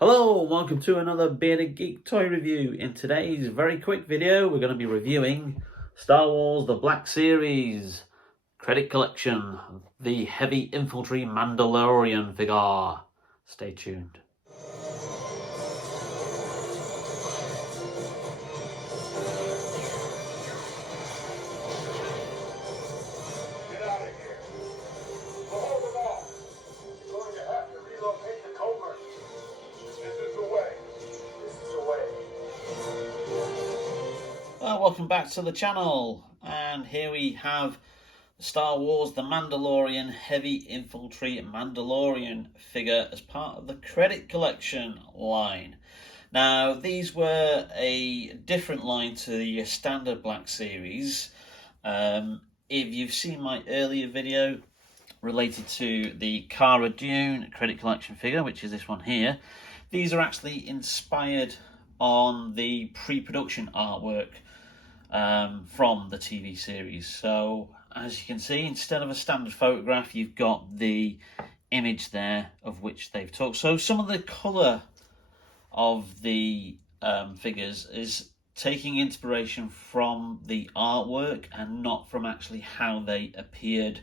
Hello, welcome to another Bearded Geek toy review. In today's very quick video, we're going to be reviewing Star Wars The Black Series Credit Collection, the Heavy Infantry Mandalorian figure. Stay tuned. Welcome back to the channel, and here we have Star Wars The Mandalorian Heavy Infantry Mandalorian figure as part of the Credit Collection line. Now, these were a different line to the standard Black Series. If you've seen my earlier video related to the Cara Dune Credit Collection figure, which is this one here, these are actually inspired on the pre-production artwork from the TV series. So as you can see, instead of a standard photograph, you've got the image there of which they've took. So some of the colour of the figures is taking inspiration from the artwork and not from actually how they appeared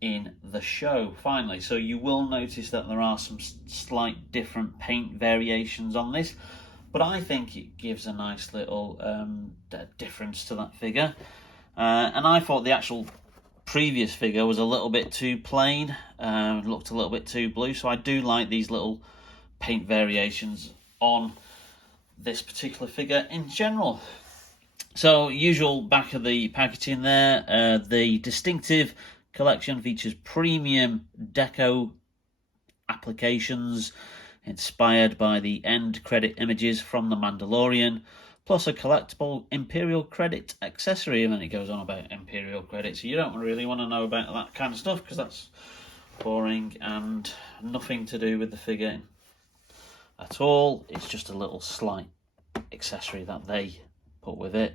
in the show finally. So you will notice that there are some slight different paint variations on this, but I think it gives a nice little difference to that figure. And I thought the actual previous figure was a little bit too plain, looked a little bit too blue, so I do like these little paint variations on this particular figure in general. So, usual back of the packaging there, the distinctive collection features premium deco applications inspired by the end credit images from The Mandalorian, plus a collectible Imperial credit accessory. And then it goes on about Imperial credit, so you don't really want to know about that kind of stuff because that's boring and nothing to do with the figure at all. It's just a little slight accessory that they put with it.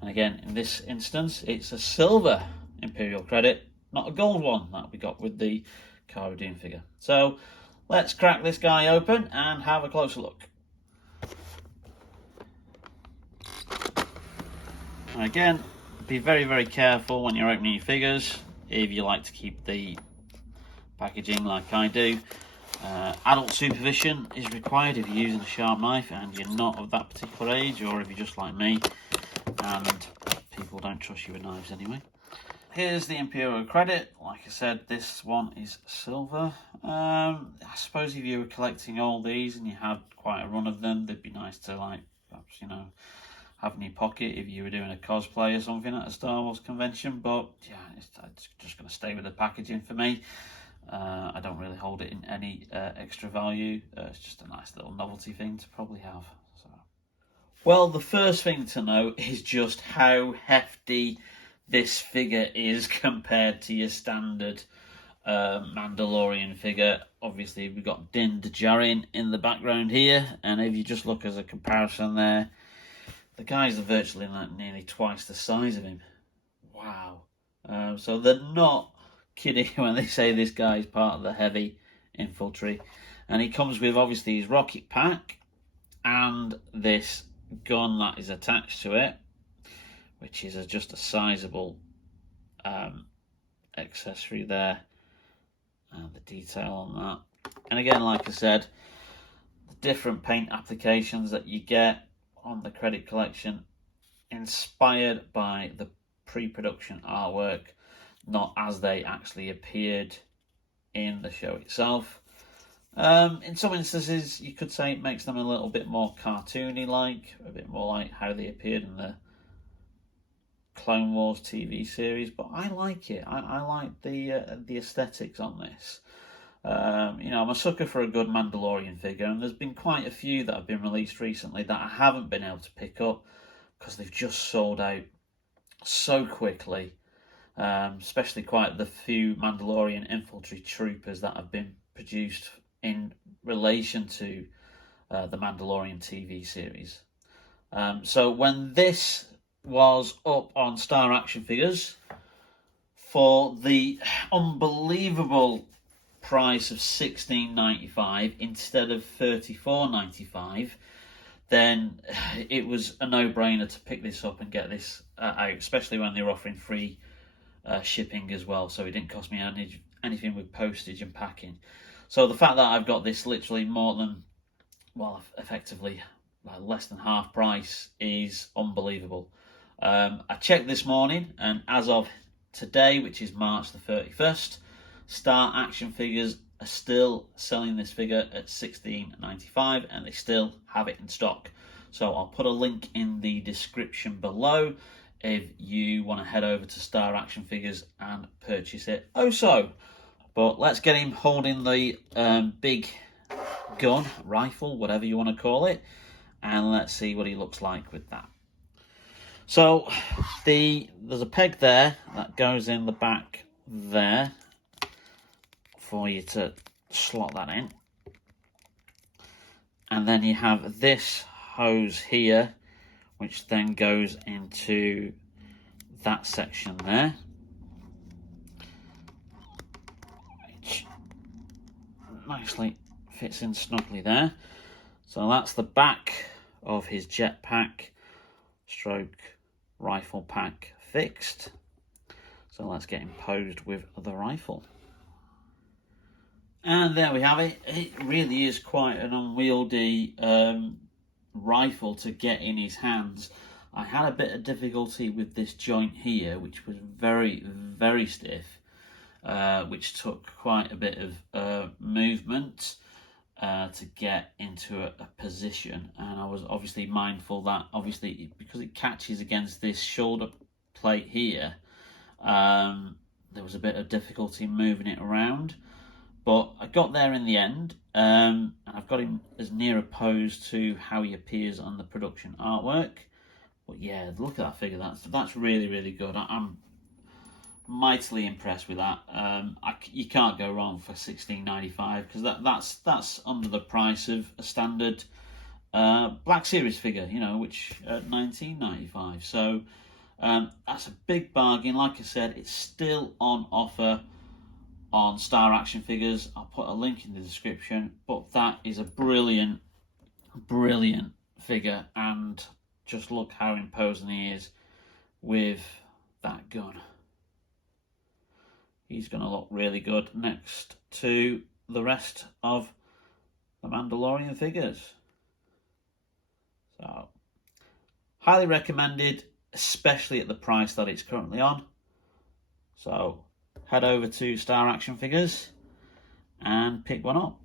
And again, in this instance, it's a silver Imperial credit, not a gold one that we got with the Cara Dune figure. So let's crack this guy open and have a closer look. And again, be very, very careful when you're opening your figures if you like to keep the packaging like I do. Adult supervision is required if you're using a sharp knife and you're not of that particular age, or if you're just like me and people don't trust you with knives anyway. Here's the Imperial credit. Like I said, this one is silver. I suppose if you were collecting all these and you had quite a run of them, they'd be nice to, like, perhaps, you know, have in your pocket if you were doing a cosplay or something at a Star Wars convention. But yeah, it's just going to stay with the packaging for me. I don't really hold it in any extra value. It's just a nice little novelty thing to probably have. So, well, the first thing to know is just how hefty this figure is compared to your standard Mandalorian figure. Obviously, we've got Din Djarin in the background here, and if you just look as a comparison there, the guys are virtually like nearly twice the size of him. Wow. So they're not kidding when they say this guy is part of the Heavy Infantry. And he comes with, obviously, his rocket pack and this gun that is attached to it, which is just a sizable accessory there, and the detail on that. And again, like I said, the different paint applications that you get on the credit collection, inspired by the pre-production artwork, not as they actually appeared in the show itself. In some instances, you could say it makes them a little bit more cartoony-like, a bit more like how they appeared in the Clone Wars TV series, but I like it. I like the aesthetics on this. You know, I'm a sucker for a good Mandalorian figure, and there's been quite a few that have been released recently that I haven't been able to pick up because they've just sold out so quickly. Especially quite the few Mandalorian infantry troopers that have been produced in relation to the Mandalorian TV series. So when this was up on Star Action Figures for the unbelievable price of $16.95 instead of $34.95, then it was a no-brainer to pick this up and get this out, especially when they were offering free shipping as well, so it didn't cost me anything with postage and packing. So the fact that I've got this literally more than, well, effectively less than half price is unbelievable. I checked this morning, and as of today, which is March the 31st, Star Action Figures are still selling this figure at $16.95, and they still have it in stock. So I'll put a link in the description below if you want to head over to Star Action Figures and purchase it also. But let's get him holding the big gun, rifle, whatever you want to call it, and let's see what he looks like with that. So there's a peg there that goes in the back there for you to slot that in, and then you have this hose here which then goes into that section there, which nicely fits in snugly there. So that's the back of his jetpack stroke rifle pack fixed. So let's get him posed with the rifle. And there we have it. It really is quite an unwieldy rifle to get in his hands. I had a bit of difficulty with this joint here, which was very, very stiff, which took quite a bit of movement to get into a position. And I was obviously mindful that, obviously, because it catches against this shoulder plate here, there was a bit of difficulty moving it around. But I got there in the end, and I've got him as near a pose to how he appears on the production artwork. But yeah, look at that figure. That's really, really good. I'm mightily impressed with that. You can't go wrong for $16.95 because that's under the price of a standard Black Series figure, you know, which at $19.95. So that's a big bargain. Like I said, it's still on offer on Star Action Figures. I'll put a link in the description, but that is a brilliant, brilliant figure, and just look how imposing he is with that gun. He's going to look really good next to the rest of the Mandalorian figures. So, highly recommended, especially at the price that it's currently on. So, head over to Star Action Figures and pick one up.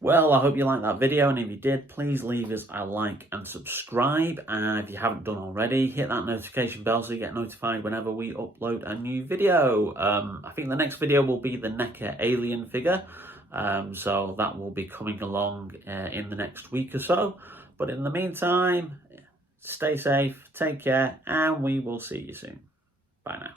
Well, I hope you liked that video, and if you did, please leave us a like and subscribe. And if you haven't done already, hit that notification bell so you get notified whenever we upload a new video. I think the next video will be the NECA alien figure, so that will be coming along in the next week or so. But in the meantime, stay safe, take care, and we will see you soon. Bye now.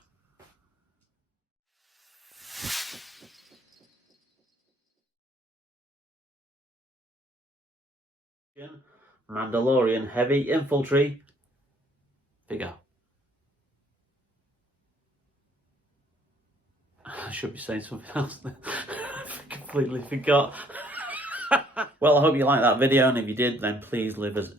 Mandalorian Heavy Infantry figure. I should be saying something else. I completely forgot. Well, I hope you liked that video, and if you did, then please leave us